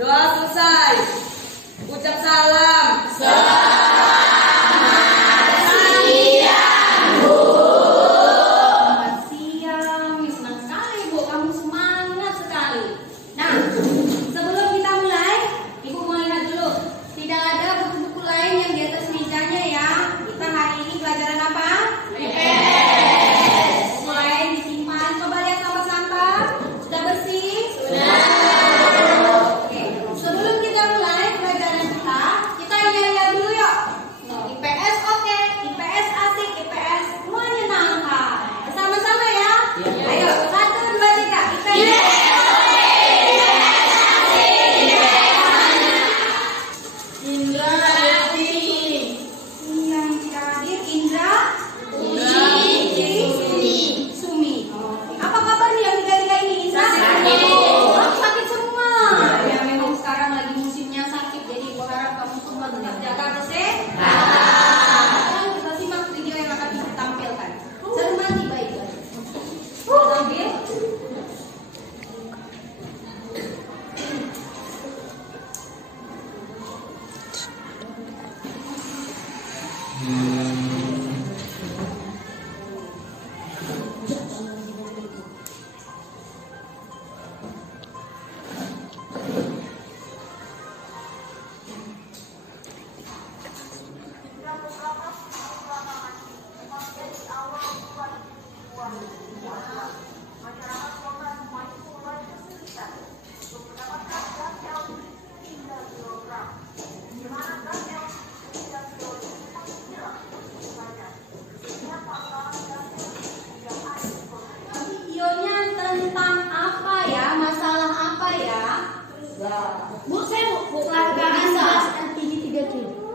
Doa selesai. Ucap salam.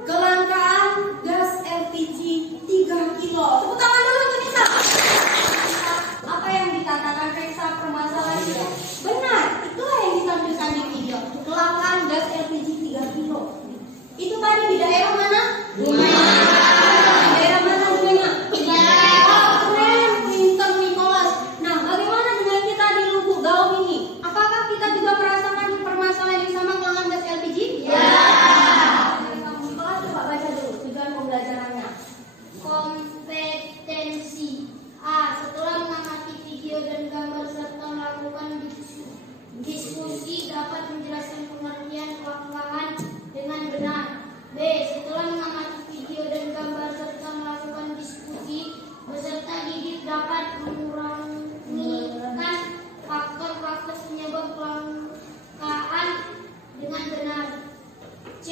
Kelangkaan gas LPG 3 kilo. Tepuk tangan dulu untuk Nisa. Apa yang dikatakan Reksa permasalahannya? Benar, itulah yang ditampilkan di video. Kelangkaan gas LPG 3 kilo. Itu tadi di daerah mana? Daerah mana Bumena? Keren, pinter Nicholas. Nah, bagaimana dengan kita di Lubuk Galuh ini? Apakah kita juga merasakan permasalahan yang sama kelangkaan gas LPG? Pembelajarannya. Kompetensi A. Setelah mengamati video dan gambar serta melakukan diskusi dapat menjelaskan pengertian kelangkaan dengan benar. B. Setelah mengamati video dan gambar serta melakukan diskusi beserta didik dapat mengurangikan faktor-faktor penyebab kelangkaan dengan benar. C.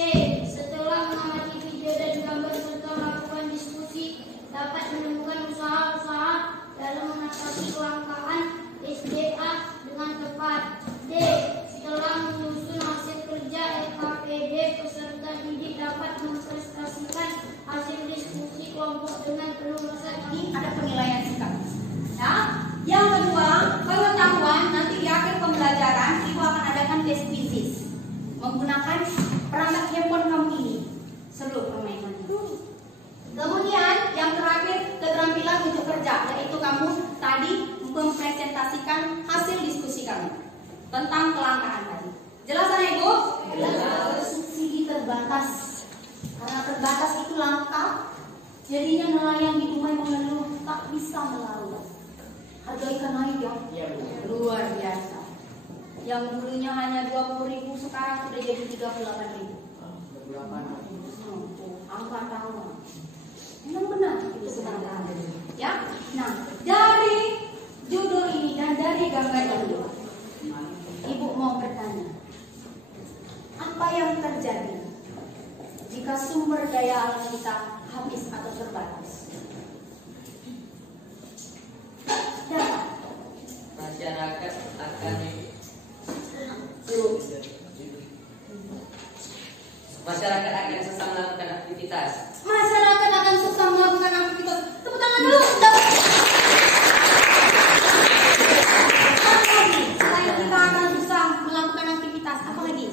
Setelah mengamati video dan gambar serta melakukan diskusi dapat menemukan usaha-usaha dalam mengatasi kelangkaan SDA dengan tepat. D. Setelah menyusun hasil kerja LKPD, peserta didik dapat mempresentasikan hasil diskusi kelompok dengan penuh rasa. Ini ada penilaian sikap. Nah, yang kedua, pengetahuan. Nanti di akhir pembelajaran Ibu akan adakan tes fisis menggunakan perangkat handphone kamu ini. Seru permainan ini. Kemudian yang terakhir, keterampilan untuk kerja, yaitu kamu tadi mempresentasikan hasil diskusi kamu tentang kelangkaan tadi. Jelas kan Ibu? Jelas. Subsidi terbatas. Karena terbatas itu langka, jadinya nelayan di Dumai mengeluh tak bisa melaut. Harga ikan naik ya? Luar biasa. Yang dulunya hanya 20.000 sekarang sudah jadi 38.000. Angka tahun. Memang benar itu sekarang. Ya. Nah, dari judul ini dan dari gambar ini, Ibu mau bertanya, apa yang terjadi jika sumber daya alam kita habis atau terbatas? Masyarakat akan susah melakukan aktivitas. Masyarakat akan susah melakukan aktivitas. Tepuk tangan dulu. Apa lagi? Selain kita akan susah melakukan aktivitas, apa lagi?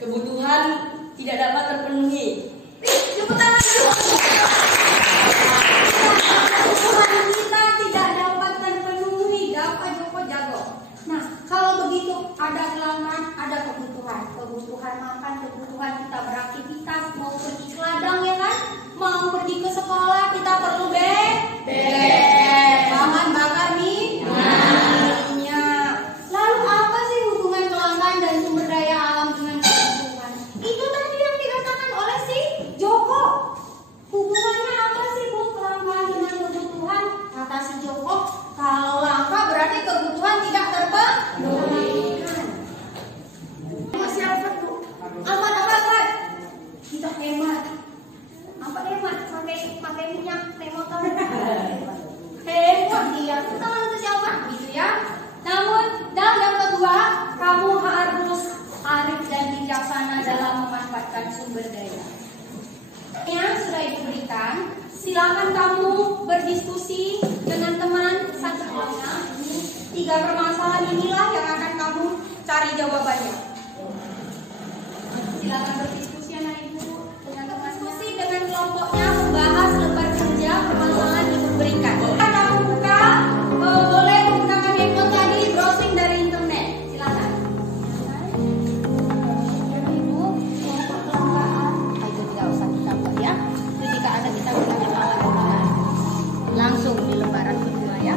Kebutuhan tidak dapat terpenuhi. Tepuk tangan dulu. Kebutuhan kita tidak dapat terpenuhi. Dapat Joko jago. Nah, kalau begitu ada kelangkaan, ada kebutuhan makan, kebutuhan kita beraktivitas, mau pergi ke ladang ya kan, mau pergi ke sekolah kita perlu bahan bakar minyak. Lalu apa sih hubungan kelangkaan dan sumber daya alam dengan kebutuhan? Itu tadi yang dikatakan oleh si Joko. Hubungannya apa sih Bu, kelangkaan dengan kebutuhan? Kata si Joko, kalau langka berarti kebutuhan tidak terpenuhi. Masyarakat Bu, aman. Kita hemat. Apa hemat? Pakai minyak, naik motor. Hemat dia. Kita manusia siapa? Gitu ya. Namun, dan yang kedua, kamu harus arif dan bijaksana dalam memanfaatkan sumber daya. Yang sudah diberikan, silakan kamu berdiskusi dengan teman satu kelompok. 3 permasalahan inilah yang akan kamu cari jawabannya. Silakan berdiskusi anak ibu dengan teman diskusi dengan kelompoknya, membahas lembar kerja permasalahan yang diberikan. Kamu buka, boleh menggunakan handphone tadi, browsing dari internet. Silakan. Ibu, kelompok kelangkaan. Itu tidak usah kita buat ya. Itu jika ada kita bisa mengamalkan langsung di lembaran kedua ya.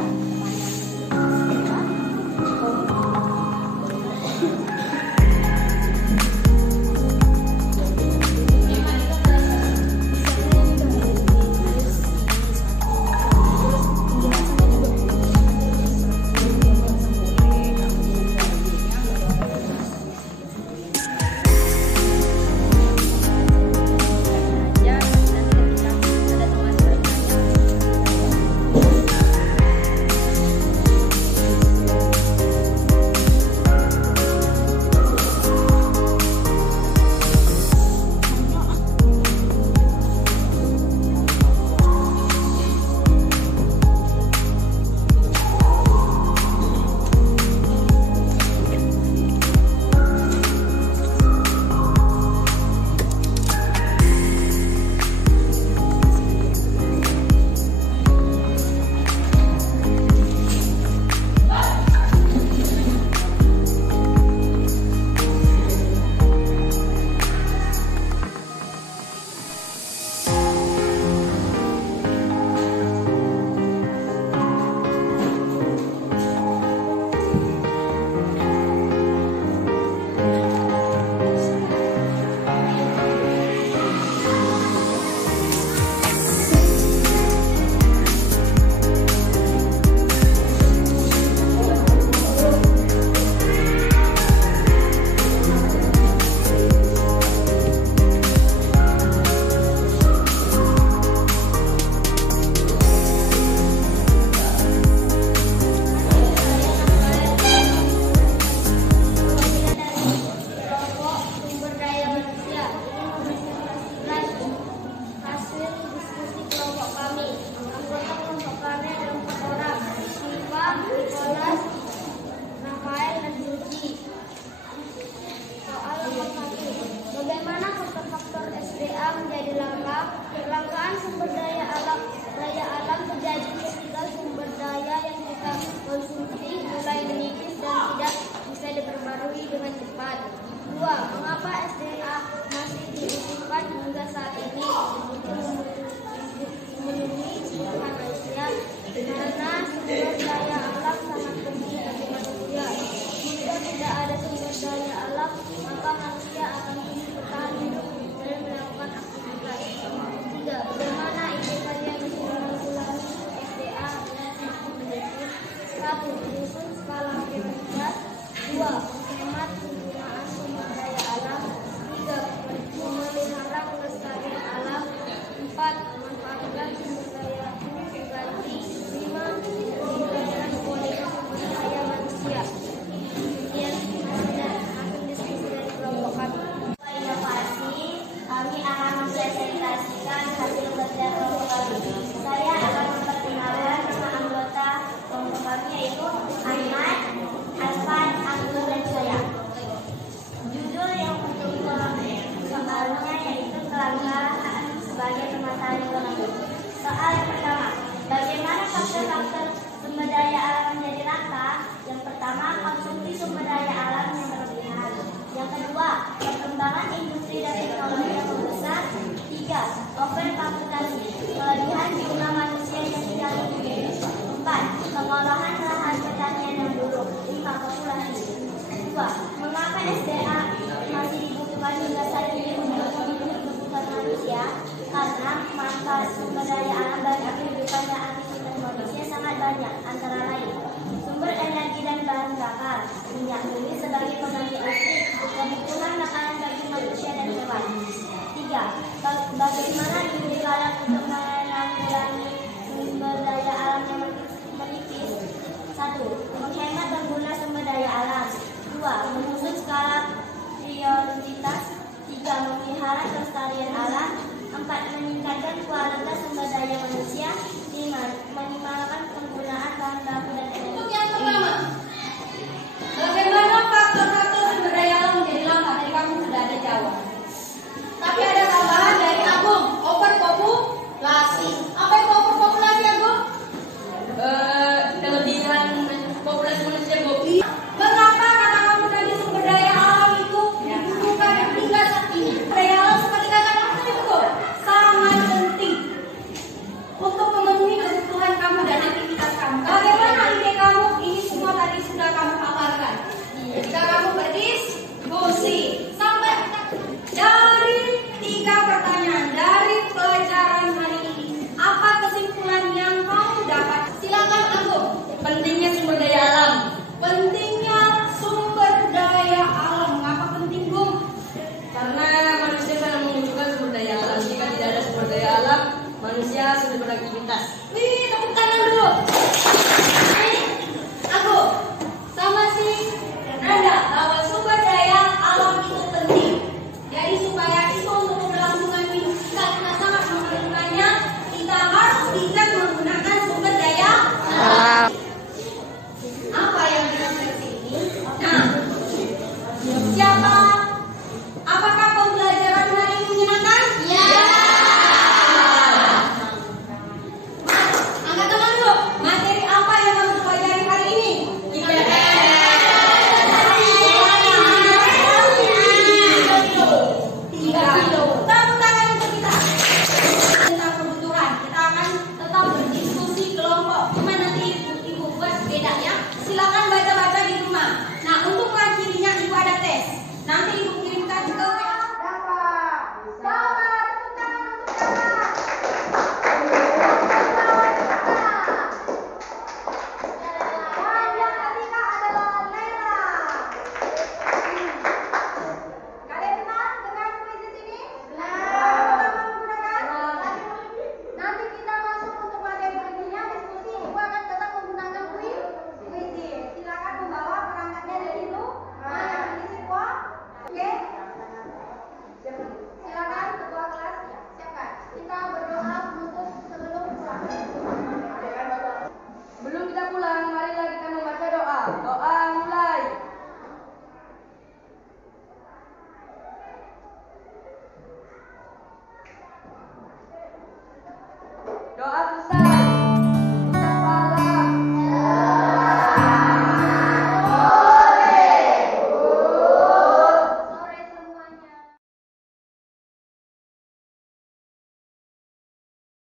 Sumber daya alam menjadi langka. Yang pertama, konsumsi sumber daya alam yang berlebihan. 3. Overpopulasi, kelebihan jumlah manusia yang tidak hidup. 4. Pengolahan lahan pertanian yang buruk. 5. Populasi. 2. Mengapa SDA masih dibutuhkan hingga saat ini untuk memenuhi kebutuhan manusia? Karena manfaat sumber daya alam bagi kehidupan dan aktivitas manusia sangat banyak, antara lain sumber energi dan bahan bakar, minyak bumi sebagai pengganti listrik, kebutuhan makanan bagi manusia dan hewan. 3. Bagaimana ide kalian untuk menanggulangi sumber daya alam yang menipis? 1. Menghemat pengguna sumber daya alam. 2. Menyusun skala prioritas. 3. Memelihara kelestarian alam. 4. Meningkatkan kualitas sumber daya manusia. 5. Minimalkan penggunaan bahan baku dan energi. Untuk yang pertama, bagaimana faktor-faktor sumber daya alam menjadi lambat? Dari kamu sudah ada jawab. Tapi ada tambahan dari Agung, overpopulasi.